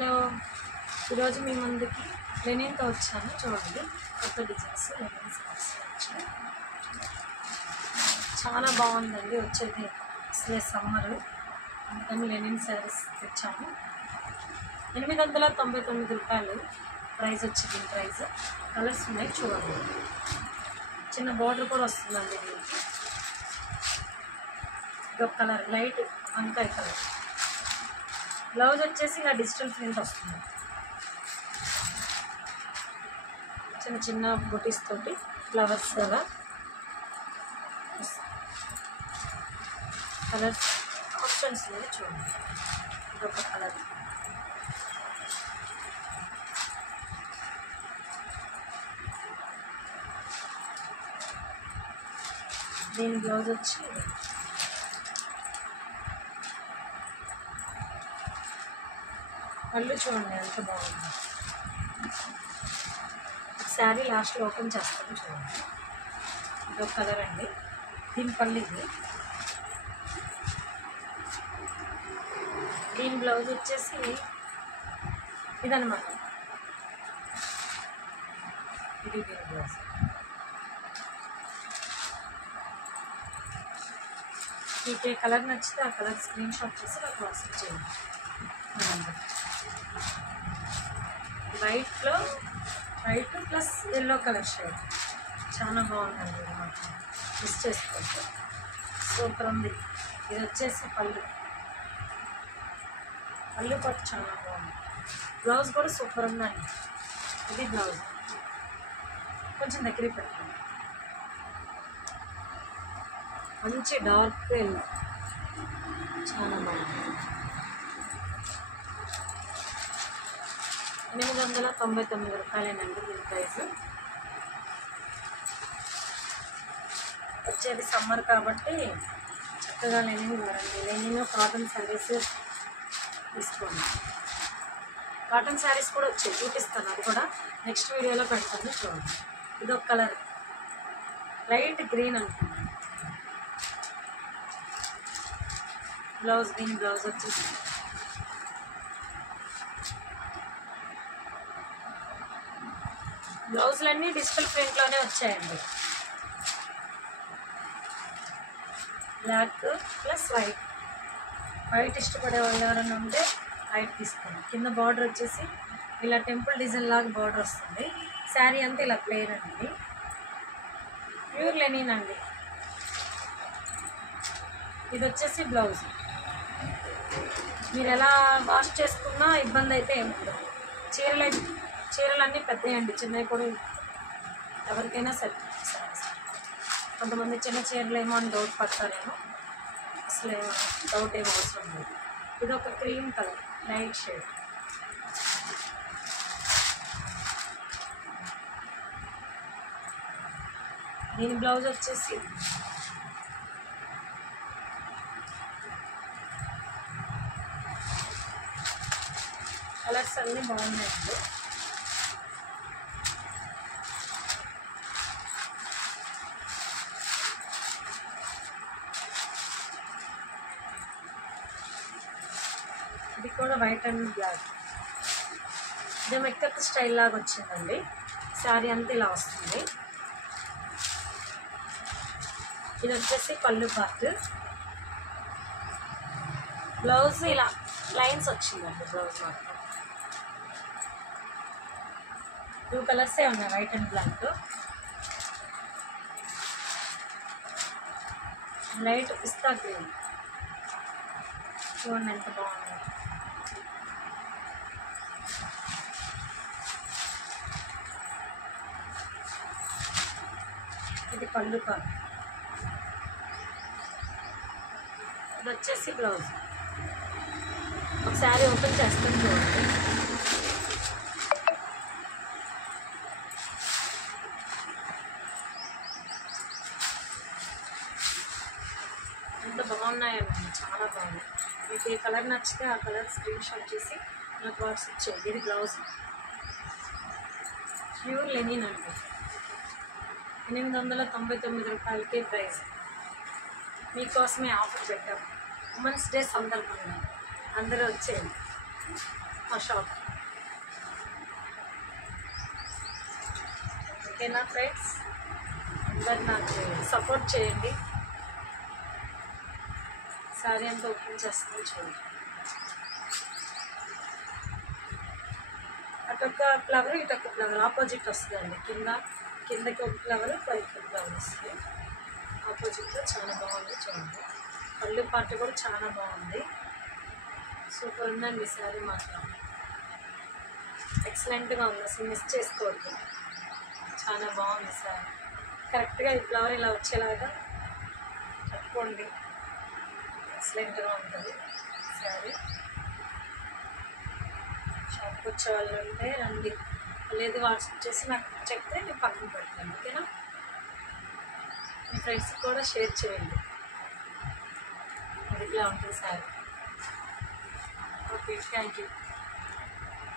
Hello, ఈరోజు మీ ముందుకి లెనిన్తో వచ్చాను. చూడండి, కొత్త డిజైన్స్ లెనిన్ శారీస్ వచ్చాయి. చాలా బాగుందండి. వచ్చేది అసలే సమ్మరు, అందుకని లెనిన్ శారీస్ తెచ్చాము. 899 రూపాయలు ప్రైస్ వచ్చింది. ప్రైస్ కలర్స్ ఉన్నాయి, చూడండి. చిన్న బార్డర్ కూడా వస్తుందండి దీనికి. ఇదొక కలర్, లైట్ వంకాయ కలర్. బ్లౌజ్ వచ్చేసి ఇలా డిజిటల్ ప్రింట్ వస్తుంది. చిన్న చిన్న బుటీస్ తోటి ఫ్లవర్స్ కదా. కలర్స్ ఆప్షన్స్ ఉన్నాయి, చూడండి. ఇదొక కలర్. దీని బ్లౌజ్ వచ్చి పళ్ళు చూడండి ఎంత బాగుంది. శారీ లాస్ట్లో ఓపెన్ చేస్తాను, చూడండి. ఇదొక కలర్ అండి. దీని పళ్ళు ఇది. దీని బ్లౌజ్ వచ్చేసి ఇదనమాట. ఇది దీని బ్లౌజ్. మీకు ఏ కలర్ నచ్చితే ఆ కలర్ స్క్రీన్ షాట్ చేసి నాకు వాట్సాప్ చేయండి. వైట్లో white plus yellow colour shade చాలా బాగుందండి. మాకు మిస్ చేసుకోవచ్చు, సూపర్ ఉంది. ఇది వచ్చేసి పళ్ళు పట్టు చాలా బాగుంది. బ్లౌజ్ కూడా సూపర్ ఉందండి. ఇది బ్లౌజ్. కొంచెం దగ్గరికి పెట్టండి. మంచి డార్క్ ఎల్లో, చాలా బాగుంది. 899 రూపాయలేనండి దీని ప్రైస్. వచ్చేది సమ్మర్ కాబట్టి చక్కగా లెనిన్ వాడండి. లెనిన్ కాటన్ శారీస్ తీసుకోండి. కాటన్ శారీస్ కూడా వచ్చాయి, చూపిస్తాను. అది కూడా నెక్స్ట్ వీడియోలో పెడతాను, చూడండి. ఇదొక కలర్, లైట్ గ్రీన్ అనుకుంటాను. బ్లౌజ్, దీని బ్లౌజ్ వచ్చేసి బ్లౌజులన్నీ డిజిటల్ ప్రింట్లోనే వచ్చాయండి. Black plus white. వైట్ ఇష్టపడే వాళ్ళు ఎవరైనా ఉంటే వైట్ తీసుకోండి. కింద బార్డర్ వచ్చేసి ఇలా టెంపుల్ డిజైన్ లాగా బార్డర్ వస్తుంది. శారీ అంతా ఇలా ప్లెయిన్ అండి. ప్యూర్ లెనిన్ అండి. ఇది వచ్చేసి బ్లౌజ్. మీరు ఎలా వాష్ చేసుకున్నా ఇబ్బంది అయితే ఏముండదు. చీరలన్నీ పెద్దయండి, చిన్నవి కూడా ఎవరికైనా సరే. కొంతమంది చిన్న చీరలు ఏమో అని డౌట్ పడతారేమో, అసలు డౌట్ ఏమో అవసరం లేదు. ఇది ఒక క్రీమ్ కలర్, లైట్ షేడ్. దీని బ్లౌజ్ వచ్చేసి కలర్స్ అన్నీ బాగున్నాయండి. ఇది కూడా వైట్ అండ్ బ్లాక్. ఇది మెక్కత్ స్టైల్ లాగా వచ్చిందండి. శారీ అంతా ఇలా వస్తుంది. ఇది వచ్చేసి పళ్ళు పార్ట్. బ్లౌజ్ ఇలా లైన్స్ వచ్చిందండి. బ్లౌజ్ మాత్రం 2 కలర్సే ఉన్నాయి, white and black. Light pista green. చూడండి ఎంత బాగుంది. ఇది పళ్ళు పార్ట్. ఇది వచ్చేసి బ్లౌజ్. ఒకసారి ఓపెన్ చేస్తాను, చూడండి. ఎంత బాగున్నాయండి, చాలా బాగున్నాయి. మీకు ఏ కలర్ నచ్చితే ఆ కలర్ స్క్రీన్ షాట్ చేసి నాకు వాట్సాప్ చేయండి. ఇది బ్లౌజ్. ప్యూర్ లెనిన్ అండి. 899 రూపాయలకే ప్రైస్. మీకోసమే ఆఫర్ పెట్టాము. ఉమెన్స్ డే సందర్భంగా అందరూ వచ్చేయండి. మా షాప్. ఓకేనా ఫ్రెండ్స్, అందరు నాకు సపోర్ట్ చేయండి. శారీ అంతా ఓపెన్ చేస్తుంది చూడండి. అటొక ఫ్లవర్ ఇటొక ఫ్లవర్ ఆపోజిట్ వస్తుందండి. కిందకి ఒక ఫ్లవర్ పైకి ఒక ఫ్లవర్ వస్తుంది ఆపోజిట్లో. చాలా బాగుంది చూడండి. పళ్ళు పాట కూడా చాలా బాగుంది. సూపర్ ఉందండి శారీ మాత్రం. ఎక్సలెంట్గా ఉంది, అసలు మిస్ చేసుకోవద్దు. చాలా బాగుంది శారీ. కరెక్ట్గా ఈ ఫ్లవర్ ఇలా వచ్చేలాగా కట్టుకోండి, ఎక్సలెంట్గా ఉంటుంది శారీ. షాప్కి వచ్చే వాళ్ళు ఉంటే రండి, లేదు వాట్సాప్ చేసి నాకు చెప్తే నేను పక్కన పెడతాను. ఓకేనా, మీ ఫ్రెండ్స్కి కూడా షేర్ చేయండి. అది ఇలా ఉంటుంది శారీ. Okay, thank you.